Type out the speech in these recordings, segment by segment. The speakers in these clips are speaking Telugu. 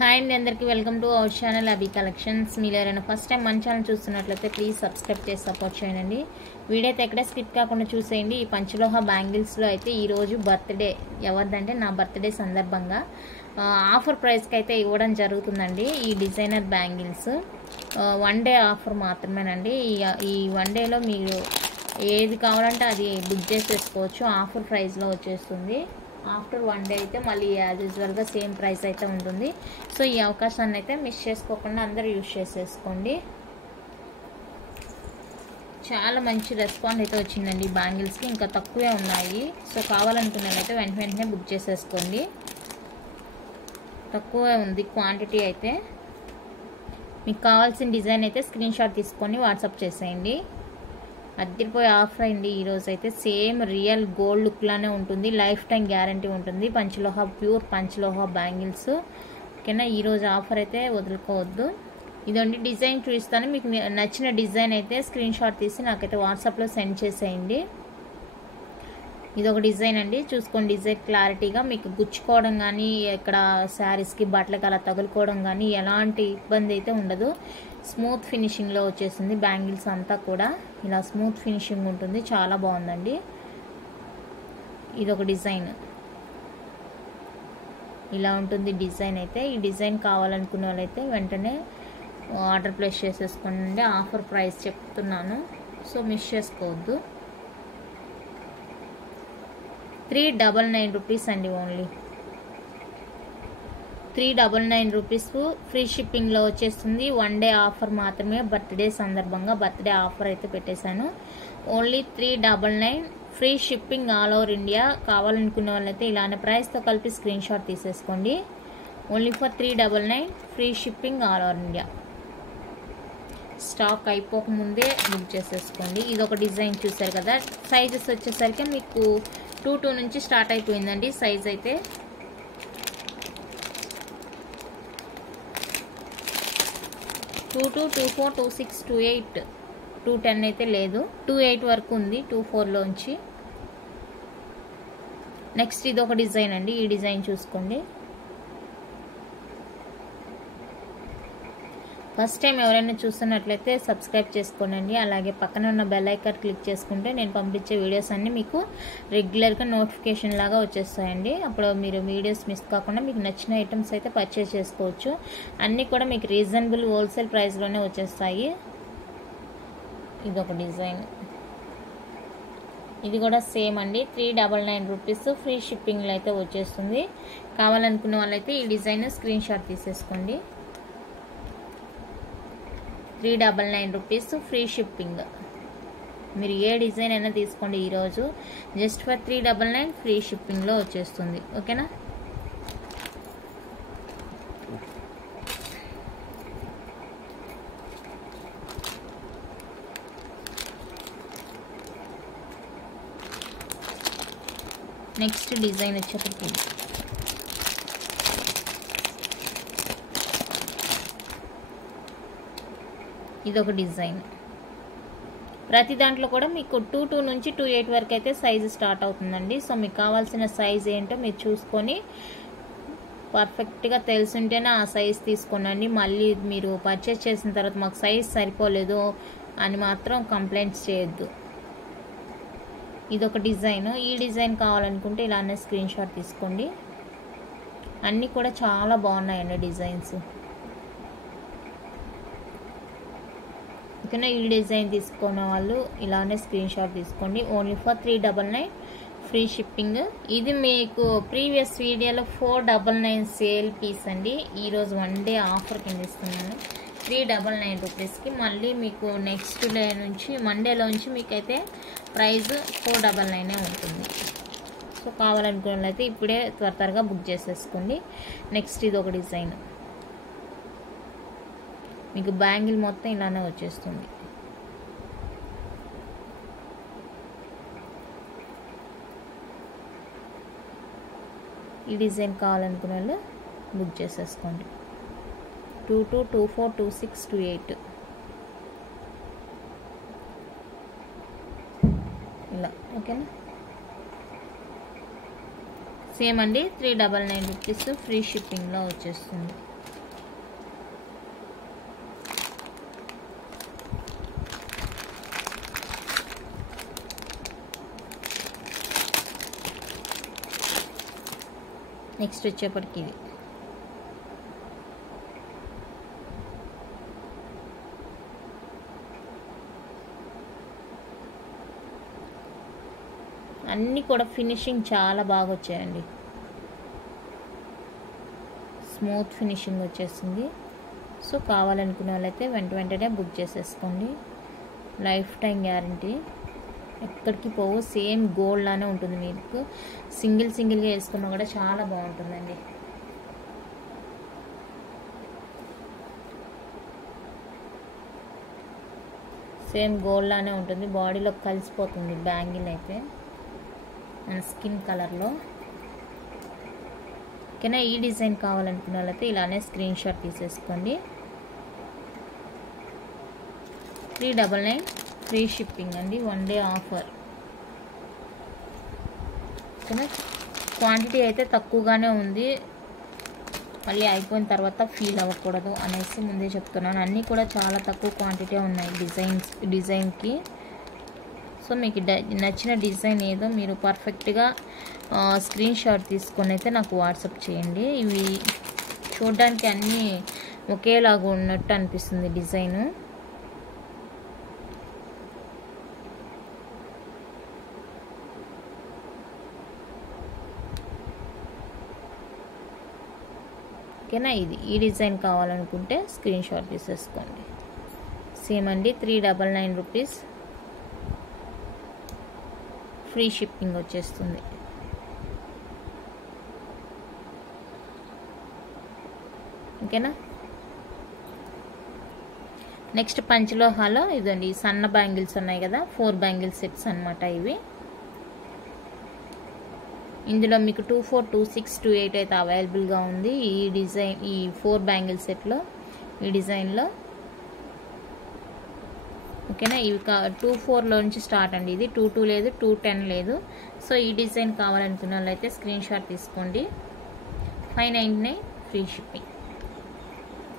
హాయ్ అండి, అందరికీ welcome to our channel Abhi collections. మీరు ఎవరైనా ఫస్ట్ టైం మన ఛానల్ చూస్తున్నట్లయితే ప్లీజ్ సబ్స్క్రైబ్ చేసి సపోర్ట్ చేయండి. వీడియో అయితే ఎక్కడే స్కిప్ కాకుండా చూసేయండి. ఈ పంచలోహ బ్యాంగిల్స్లో అయితే ఈరోజు బర్త్డే ఎవరిదంటే నా బర్త్డే సందర్భంగా ఆఫర్ ప్రైస్కి అయితే ఇవ్వడం జరుగుతుందండి. ఈ designer bangles one day offer మాత్రమేనండి. ఈ వన్ డేలో మీరు ఏది కావాలంటే అది బుక్ చేసేసుకోవచ్చు. ఆఫర్ ప్రైస్లో వచ్చేస్తుంది. ఆఫ్టర్ వన్ డే అయితే మళ్ళీ యాజ్ యూజువల్గా సేమ్ ప్రైస్ అయితే ఉంటుంది. సో ఈ అవకాశాన్ని అయితే మిస్ చేసుకోకుండా అందరూ యూజ్ చేసేసుకోండి. చాలా మంచి రెస్పాన్స్ అయితే వచ్చిందండి ఈ బ్యాంగిల్స్కి. ఇంకా తక్కువే ఉన్నాయి. సో కావాలనుకున్నట్లయితే వెంటనే బుక్ చేసేసుకోండి. తక్కువే ఉంది క్వాంటిటీ అయితే. మీకు కావాల్సిన డిజైన్ అయితే స్క్రీన్ షాట్ తీసుకొని వాట్సాప్ చేసేయండి. అద్దరిపోయే ఆఫర్ అండి ఈరోజు అయితే. సేమ్ రియల్ గోల్డ్ లుక్ లానే ఉంటుంది. లైఫ్ టైం గ్యారంటీ ఉంటుంది. పంచలోహ ప్యూర్ పంచలోహ బ్యాంగిల్స్ ఓకేనా. ఈరోజు ఆఫర్ అయితే వదులుకోవద్దు. ఇదండి డిజైన్ చూపిస్తాను. మీకు నచ్చిన డిజైన్ అయితే స్క్రీన్ షాట్ తీసి నాకైతే వాట్సాప్లో సెండ్ చేసేయండి. ఇదొక డిజైన్ అండి, చూసుకోండి. డిజైన్ క్లారిటీగా మీకు గుచ్చుకోవడం కానీ ఇక్కడ శారీస్కి బట్టలకి అలా తగులుకోవడం కానీ ఎలాంటి ఇబ్బంది అయితే ఉండదు. స్మూత్ ఫినిషింగ్లో వచ్చేసింది. బ్యాంగిల్స్ అంతా కూడా ఇలా స్మూత్ ఫినిషింగ్ ఉంటుంది. చాలా బాగుందండి. ఇదొక డిజైన్ ఇలా ఉంటుంది డిజైన్ అయితే. ఈ డిజైన్ కావాలనుకునే వాళ్ళైతే వెంటనే ఆర్డర్ ప్లేస్ చేసేసుకోండి. ఆఫర్ ప్రైస్ చెప్తున్నాను, సో మిస్ చేసుకోవద్దు. 399 రూపీస్ అండి. ఓన్లీ 399 రూపీస్ ఫ్రీ షిప్పింగ్లో వచ్చేస్తుంది. వన్ డే ఆఫర్ మాత్రమే. బర్త్డే సందర్భంగా బర్త్డే ఆఫర్ అయితే పెట్టేశాను. Only 399 free shipping all over India. కావాలనుకునే వాళ్ళైతే ఇలానే ప్రైస్తో కలిపి స్క్రీన్ షాట్ తీసేసుకోండి. Only for 399 free shipping all over India. Stock అయిపోకముందే బుక్ చేసేసుకోండి. ఇది ఒక డిజైన్ చూసారు కదా. సైజెస్ వచ్చేసరికి మీకు 2 నుంచి స్టార్ట్ అయిపోయిందండి సైజ్ అయితే. టూ 24, 26, 28, 210 అయితే లేదు. 28 వరకు ఉంది 24లోంచి. నెక్స్ట్ ఇది ఒక డిజైన్ అండి. ఈ డిజైన్ చూసుకోండి. ఫస్ట్ టైం ఎవరైనా చూస్తున్నట్లయితే సబ్స్క్రైబ్ చేసుకోండి. అలాగే పక్కన ఉన్న బెల్ ఐకాన్ క్లిక్ చేసుకుంటే నేను పంపించే వీడియోస్ అన్నీ మీకు రెగ్యులర్గా నోటిఫికేషన్ లాగా వచ్చేస్తాయండి. అప్పుడు మీరు వీడియోస్ మిస్ కాకుండా మీకు నచ్చిన ఐటమ్స్ అయితే పర్చేస్ చేసుకోవచ్చు. అన్నీ కూడా మీకు రీజనబుల్ హోల్సేల్ ప్రైస్లోనే వచ్చేస్తాయి. ఇదొక డిజైన్. ఇది కూడా సేమ్ అండి. 399 రూపీస్ ఫ్రీ షిప్పింగ్లో అయితే వచ్చేస్తుంది. కావాలనుకున్న వాళ్ళైతే ఈ డిజైన్ స్క్రీన్ షాట్ తీసేసుకోండి. 399 రూపీస్ ఫ్రీ షిప్పింగ్. మీరు ఏ డిజైన్ అయినా తీసుకోండి. ఈరోజు జస్ట్ ఫర్ 399 ఫ్రీ షిప్పింగ్లో వచ్చేస్తుంది. ఓకేనా. నెక్స్ట్ డిజైన్ వచ్చేటప్పుడు ఇదొక డిజైన్. ప్రతి దాంట్లో కూడా మీకు 2 నుంచి 28 వరకు అయితే సైజు స్టార్ట్ అవుతుందండి. సో మీకు కావాల్సిన సైజ్ ఏంటో మీరు చూసుకొని పర్ఫెక్ట్గా తెలుసుంటేనే ఆ సైజ్ తీసుకోనండి. మళ్ళీ మీరు పర్చేస్ చేసిన తర్వాత మాకు సైజ్ సరిపోలేదు అని మాత్రం కంప్లైంట్స్ చేయొద్దు. ఇదొక డిజైన్. ఈ డిజైన్ కావాలనుకుంటే ఇలానే స్క్రీన్ షాట్ తీసుకోండి. అన్నీ కూడా చాలా బాగున్నాయండి డిజైన్స్. ఓకేనా. ఈ డిజైన్ తీసుకున్న వాళ్ళు ఇలానే స్క్రీన్ షాట్ తీసుకోండి. Only for 399 free shipping. ఇది మీకు ప్రీవియస్ వీడియోలో 499 సేల్ పీస్ అండి. ఈరోజు వన్ డే ఆఫర్ కింద ఇస్తున్నాను 399 రూపీస్కి. మళ్ళీ మీకు నెక్స్ట్ డే నుంచి మండేలోంచి మీకైతే ప్రైస్ 499 ఉంటుంది. సో కావాలనుకున్న వాళ్ళైతే ఇప్పుడే త్వరగా బుక్ చేసేసుకోండి. నెక్స్ట్ ఇది ఒక డిజైన్. మీకు బ్యాంగిల్ మొత్తం ఇలానే వచ్చేస్తుంది. ఈ డిజైన్ కావాలనుకునే వాళ్ళు బుక్ చేసేసుకోండి. 22, 24, 26, 28 ఇలా. ఓకేనా. సేమ్ అండి 399 రూపీస్ ఫ్రీ షిప్పింగ్లో వచ్చేస్తుంది. నెక్స్ట్ వచ్చేప్పటికి ఇది అన్నీ కూడా ఫినిషింగ్ చాలా బాగా వచ్చాయండి, స్మూత్ ఫినిషింగ్ వచ్చేసింది. సో కావాలనుకునే వాళ్ళైతే వెంటనే బుక్ చేసేసుకోండి. లైఫ్ టైం గ్యారంటీ, ఎక్కడికి పోవు, సేమ్ గోల్డ్ లానే ఉంటుంది. మీకు సింగిల్గా వేసుకున్నా కూడా చాలా బాగుంటుందండి. సేమ్ గోల్డ్ లానే ఉంటుంది, బాడీలో కలిసిపోతుంది బ్యాంగిల్ అయితే, అండ్ స్కిన్ కలర్లో. ఓకేనా, ఈ డిజైన్ కావాలనుకున్న వాళ్ళైతే ఇలానే స్క్రీన్ షాట్ తీసేసుకోండి. 399 ఫ్రీ షిప్పింగ్ అండి, 1 డే ఆఫర్. ఓకేనా, క్వాంటిటీ అయితే తక్కువగానే ఉంది, మళ్ళీ అయిపోయిన తర్వాత ఫీల్ అవ్వకూడదు అనేసి ముందే చెప్తున్నాను. అన్నీ కూడా చాలా తక్కువ క్వాంటిటీ ఉన్నాయి డిజైన్కి. సో మీకు నచ్చిన డిజైన్ ఏదో మీరు పర్ఫెక్ట్గా స్క్రీన్ షాట్ తీసుకొని అయితే నాకు వాట్సాప్ చేయండి. ఇవి చూడడానికి అన్నీ ఒకేలాగా ఉన్నట్టు అనిపిస్తుంది డిజైను. ఓకేనా, ఈ డిజైన్ కావాలనుకుంటే స్క్రీన్ షాట్ తీసేసుకోండి. సేమ్ అండి, 399 రూపీస్ ఫ్రీ షిప్పింగ్ వచ్చేస్తుంది. ఓకేనా, నెక్స్ట్ పంచలోహాలో ఇదండి, సన్న బ్యాంగిల్స్ ఉన్నాయి కదా, 4 బ్యాంగిల్ సెట్స్ అన్నమాట ఇవి. ఇందులో మీకు 24, 26, 28 అయితే అవైలబుల్గా ఉంది. ఈ డిజైన్, ఈ 4 బ్యాంగిల్ సెట్లో ఈ డిజైన్లో. ఓకేనా, ఇవి 24లో నుంచి స్టార్ట్ అండి. ఇది 22 లేదు, 210 లేదు. సో ఈ డిజైన్ కావాలనుకున్న వాళ్ళైతే స్క్రీన్ షాట్ తీసుకోండి. 599 free shipping.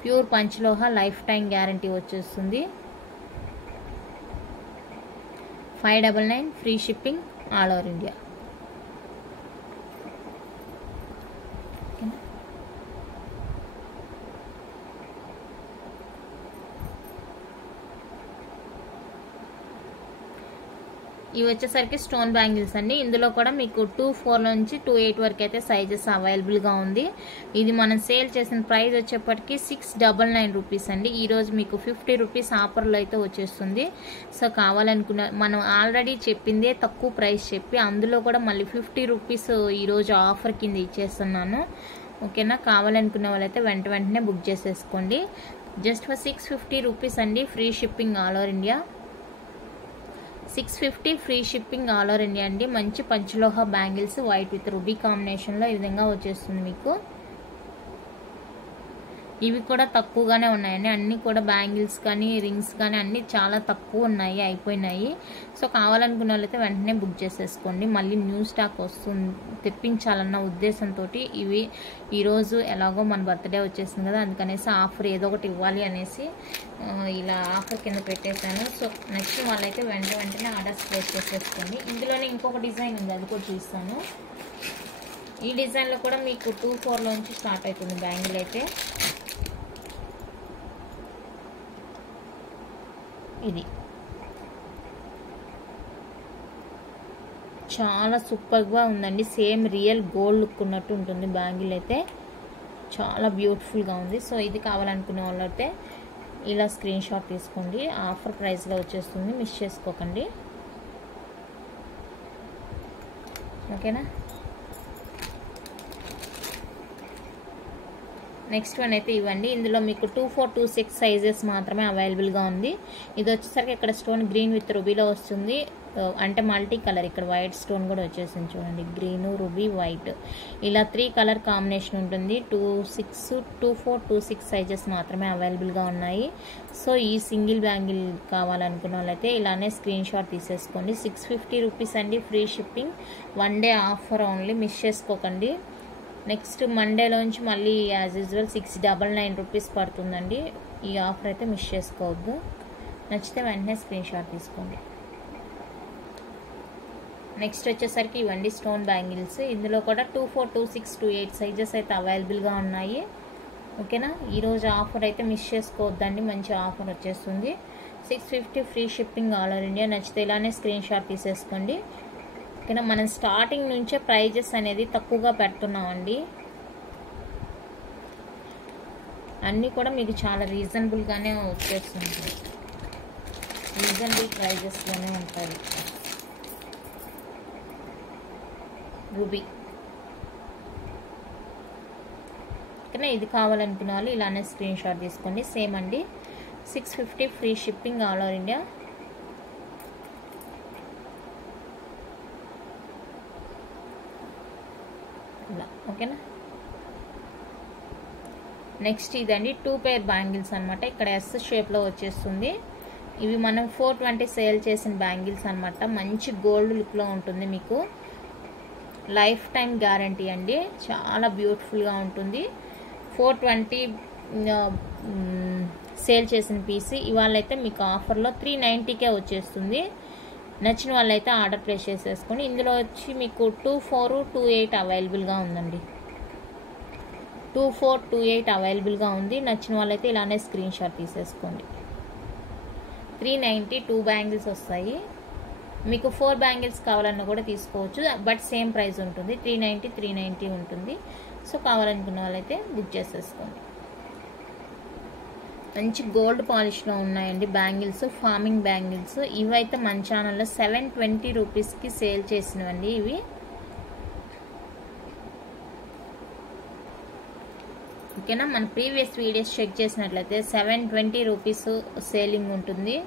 Pure panchaloha, life time guarantee వచ్చేస్తుంది. 599 free shipping all over India. ఇవి వచ్చేసరికి స్టోన్ బ్యాంగిల్స్ అండి. ఇందులో కూడా మీకు 24 నుంచి 28 వరకు అయితే సైజెస్ అవైలబుల్గా ఉంది. ఇది మనం సేల్ చేసిన ప్రైస్ వచ్చేప్పటికి 699 రూపీస్ అండి. ఈరోజు మీకు 50 రూపీస్ ఆఫర్లో అయితే వచ్చేస్తుంది. సో కావాలనుకున్న, మనం ఆల్రెడీ చెప్పిందే తక్కువ ప్రైస్ చెప్పి అందులో కూడా మళ్ళీ 50 రూపీస్ ఈరోజు ఆఫర్ కింద ఇచ్చేస్తున్నాను. ఓకేనా, కావాలనుకున్న వాళ్ళైతే వెంటనే బుక్ చేసేసుకోండి. జస్ట్ ఫర్ 650 రూపీస్ అండి, free shipping all over India. 650 free shipping all over India అండి. మంచి పంచలోహ బ్యాంగిల్స్ వైట్ విత్ రూబీ కాంబినేషన్లో ఈ విధంగా వచ్చేస్తుంది మీకు. ఇవి కూడా తక్కువగానే ఉన్నాయండి, అన్నీ కూడా బ్యాంగిల్స్ కానీ రింగ్స్ కానీ అన్నీ చాలా తక్కువ ఉన్నాయి, అయిపోయినాయి. సో కావాలనుకున్న వాళ్ళైతే వెంటనే బుక్ చేసేసుకోండి. మళ్ళీ న్యూ స్టాక్ వస్తుంది, తెప్పించాలన్న ఉద్దేశంతో ఇవి ఈరోజు ఎలాగో మన బర్త్డే వచ్చేసింది కదా, అందుకనేసి ఆఫర్ ఏదో ఒకటి ఇవ్వాలి అనేసి ఇలా ఆఫర్ కింద పెట్టేశాను. సో నెక్స్ట్ వాళ్ళైతే వెంటనే ఆర్డర్స్ ప్లేస్ చేసేసుకోండి. ఇందులోనే ఇంకొక డిజైన్ ఉంది, అది కూడా చూస్తాను. ఈ డిజైన్లో కూడా మీకు 24లో నుంచి స్టార్ట్ అవుతుంది బ్యాంగిల్ అయితే. ఇది చాలా సూపర్గా ఉందండి, సేమ్ రియల్ గోల్డ్ లుక్ ఉన్నట్టు ఉంటుంది బ్యాంగిల్ అయితే, చాలా బ్యూటిఫుల్గా ఉంది. సో ఇది కావాలనుకునే వాళ్ళైతే ఇలా స్క్రీన్ షాట్ తీసుకోండి, ఆఫర్ ప్రైస్లో వచ్చేస్తుంది, మిస్ చేసుకోకండి. ఓకేనా, నెక్స్ట్ వన్ అయితే ఇవ్వండి. ఇందులో మీకు 24, 26 సైజెస్ మాత్రమే అవైలబుల్గా ఉంది. ఇది వచ్చేసరికి ఇక్కడ స్టోన్ గ్రీన్ విత్ రూబీలో వస్తుంది, అంటే మల్టీ కలర్. ఇక్కడ వైట్ స్టోన్ కూడా వచ్చేసింది చూడండి, గ్రీన్, రూబీ, వైట్, ఇలా 3 కలర్ కాంబినేషన్ ఉంటుంది. 24, 26 సైజెస్ మాత్రమే అవైలబుల్గా ఉన్నాయి. సో ఈ సింగిల్ బ్యాంగిల్ కావాలనుకున్న వాళ్ళైతే ఇలానే స్క్రీన్ షాట్ తీసేసుకోండి. 650 రూపీస్ అండి, free shipping, 1 day offer only, miss చేసుకోకండి. నెక్స్ట్ మండేలోంచి మళ్ళీ యాజ్ యూజువల్ 699 రూపీస్ పడుతుందండి. ఈ ఆఫర్ అయితే మిస్ చేసుకోవద్దు. నచ్చితే వెంటనే స్క్రీన్ షాట్ తీసుకోండి. నెక్స్ట్ వచ్చేసరికి ఇవ్వండి స్టోన్ బ్యాంగిల్స్. ఇందులో కూడా 2, 4, 2, 6, 2, 8 సైజెస్ అయితే అవైలబుల్గా ఉన్నాయి. ఓకేనా, ఈరోజు ఆఫర్ అయితే మిస్ చేసుకోవద్దండి, మంచి ఆఫర్ వచ్చేస్తుంది. 650 free shipping all over India. నచ్చితే ఇలానే స్క్రీన్ షాట్ తీసేసుకోండి. ఓకేనా, మనం స్టార్టింగ్ నుంచే ప్రైజెస్ అనేది తక్కువగా పెడుతున్నామండి. అన్నీ కూడా మీకు చాలా రీజనబుల్గానే వచ్చేస్తుంది, రీజనబుల్ ప్రైజెస్లోనే ఉంటాయి. రూబీ ఓకేనా, ఇది కావాలనుకున్న వాళ్ళు ఇలానే స్క్రీన్ షాట్ తీసుకోండి. సేమ్ అండి, 650 free shipping all over India. ఇలా ఓకేనా. నెక్స్ట్ ఇదండి 2 పేర్ బ్యాంగిల్స్ అనమాట. ఇక్కడ ఎస్ షేప్లో వచ్చేస్తుంది. ఇవి మనం 420 సేల్ చేసిన బ్యాంగిల్స్ అనమాట. మంచి గోల్డ్ లుక్లో ఉంటుంది, మీకు లైఫ్ టైం గ్యారంటీ అండి. చాలా బ్యూటిఫుల్గా ఉంటుంది. 420 సేల్ చేసిన పీస్ ఇవాళ అయితే మీకు ఆఫర్లో 390కే వచ్చేస్తుంది. నచ్చిన వాళ్ళైతే ఆర్డర్ ప్లేస్ చేసేసుకొని. ఇందులో వచ్చి మీకు 24, 28 అవైలబుల్గా ఉందండి. 24, 28 అవైలబుల్గా ఉంది. నచ్చిన వాళ్ళైతే ఇలానే స్క్రీన్ షాట్ తీసేసుకోండి. 390 2 బ్యాంగిల్స్ వస్తాయి. మీకు 4 బ్యాంగిల్స్ కావాలన్నా కూడా తీసుకోవచ్చు, బట్ సేమ్ ప్రైస్ ఉంటుంది. 390 ఉంటుంది. సో కావాలనుకున్న వాళ్ళైతే బుక్ చేసేసుకోండి. మంచి గోల్డ్ పాలిష్లో ఉన్నాయండి బ్యాంగిల్స్, ఫార్మింగ్ బ్యాంగిల్స్. ఇవైతే మన ఛానల్లో 720 రూపీస్కి సేల్ చేసినవండి ఇవి. ఓకేనా, మన ప్రీవియస్ వీడియోస్ చెక్ చేసినట్లయితే 720 రూపీస్ సేలింగ్ ఉంటుంది.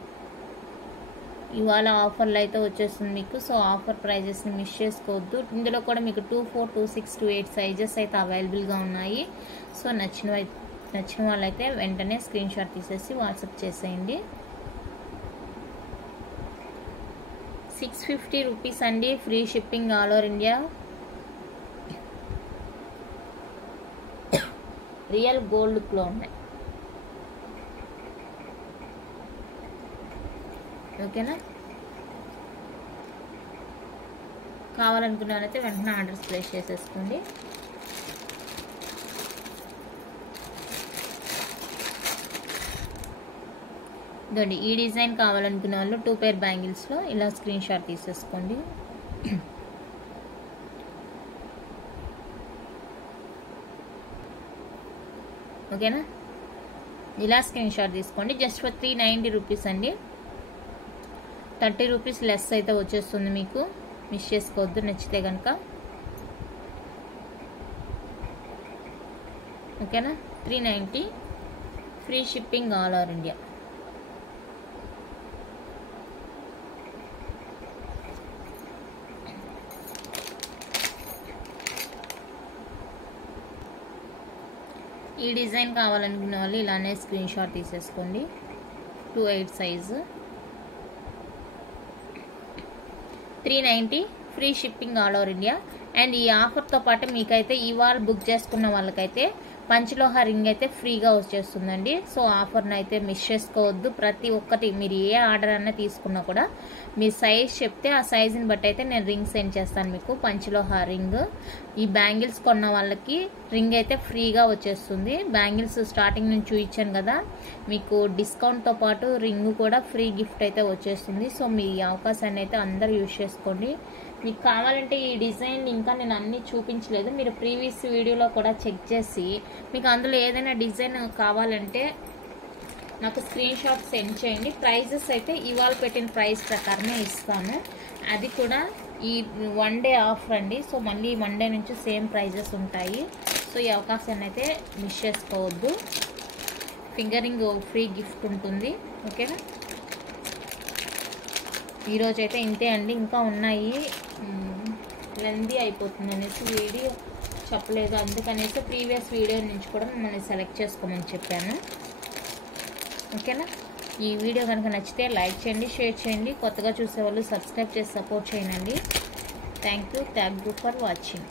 ఇవాళ ఆఫర్లు అయితే వచ్చేస్తుంది మీకు. సో ఆఫర్ ప్రైజెస్ని మిస్ చేసుకోవద్దు. ఇందులో కూడా మీకు 2, 4, 2, 6, 2, 8 సైజెస్ అయితే అవైలబుల్గా ఉన్నాయి. సో నచ్చిన వాళ్ళైతే వెంటనే స్క్రీన్ షాట్ తీసేసి వాట్సాప్ చేసేయండి. 650 రూపీస్ అండి, free shipping all over India. Real gold లుక్లో ఉన్నాయి. ఓకేనా, కావాలనుకున్నారైతే వెంటనే ఆర్డర్స్ ప్లేస్ చేసేసుకోండి. ఇదండి, ఈ డిజైన్ కావాలనుకున్న వాళ్ళు 2 పేర్ బ్యాంగిల్స్లో ఇలా స్క్రీన్ షాట్ తీసేసుకోండి. ఓకేనా, ఇలా స్క్రీన్ షాట్ తీసుకోండి. జస్ట్ ఫర్ 390 రూపీస్ అండి. 30 రూపీస్ లెస్ అయితే వచ్చేస్తుంది మీకు. మిస్ చేసుకోవద్దు నచ్చితే కనుక. ఓకేనా, 390 free shipping all over India. ఈ డిజైన్ కావాలనుకున్న వాళ్ళు ఇలానే స్క్రీన్ షాట్ తీసేసుకోండి. 28 size, 390 free shipping all over India. And ఈ ఆఫర్తో పాటు మీకైతే ఇవాళ బుక్ చేసుకున్న వాళ్ళకైతే పంచలోహ రింగ్ అయితే ఫ్రీగా వచ్చేస్తుందండి. సో ఆఫర్ని అయితే మిస్ చేసుకోవద్దు. ప్రతి ఒక్కటి మీరు ఏ ఆర్డర్ అన్నా తీసుకున్నా కూడా మీ సైజ్ చెప్తే ఆ సైజుని బట్టి అయితే నేను రింగ్ సెండ్ చేస్తాను మీకు. పంచలోహ రింగ్, ఈ బ్యాంగిల్స్ కొన్న వాళ్ళకి రింగ్ అయితే ఫ్రీగా వచ్చేస్తుంది. బ్యాంగిల్స్ స్టార్టింగ్ నుంచి చూపించాను కదా, మీకు డిస్కౌంట్తో పాటు రింగ్ కూడా ఫ్రీ గిఫ్ట్ అయితే వచ్చేస్తుంది. సో మీ అవకాశాన్ని అయితే అందరూ యూజ్ చేసుకోండి. మీకు కావాలంటే ఈ డిజైన్ ఇంకా నేను అన్నీ చూపించలేదు, మీరు ప్రీవియస్ వీడియోలో కూడా చెక్ చేసి మీకు అందులో ఏదైనా డిజైన్ కావాలంటే నాకు స్క్రీన్ షాట్ సెండ్ చేయండి. ప్రైజెస్ అయితే ఇవాళ పెట్టిన ప్రైస్ ప్రకారమే ఇస్తాను. అది కూడా ఈ 1 డే ఆఫర్ అండి. సో మళ్ళీ మండే నుంచి సేమ్ ప్రైజెస్ ఉంటాయి. సో ఈ అవకాశాన్ని అయితే మిస్ చేసుకోవద్దు. ఫింగరింగ్ ఫ్రీ గిఫ్ట్ ఉంటుంది. ఓకేనా, ఈరోజైతే ఇంతే అండి. ఇంకా ఉన్నాయి, లెందీ అయిపోతుంది అనేసి వీడియో చెప్పలేదు. అందుకనేసి ప్రీవియస్ వీడియో నుంచి కూడా మిమ్మల్ని సెలెక్ట్ చేసుకోమని చెప్పాను. ఓకేనా, ఈ వీడియో కనుక నచ్చితే లైక్ చేయండి, షేర్ చేయండి. కొత్తగా చూసేవాళ్ళు సబ్స్క్రైబ్ చేసి సపోర్ట్ చేయండి. Thank you for watching.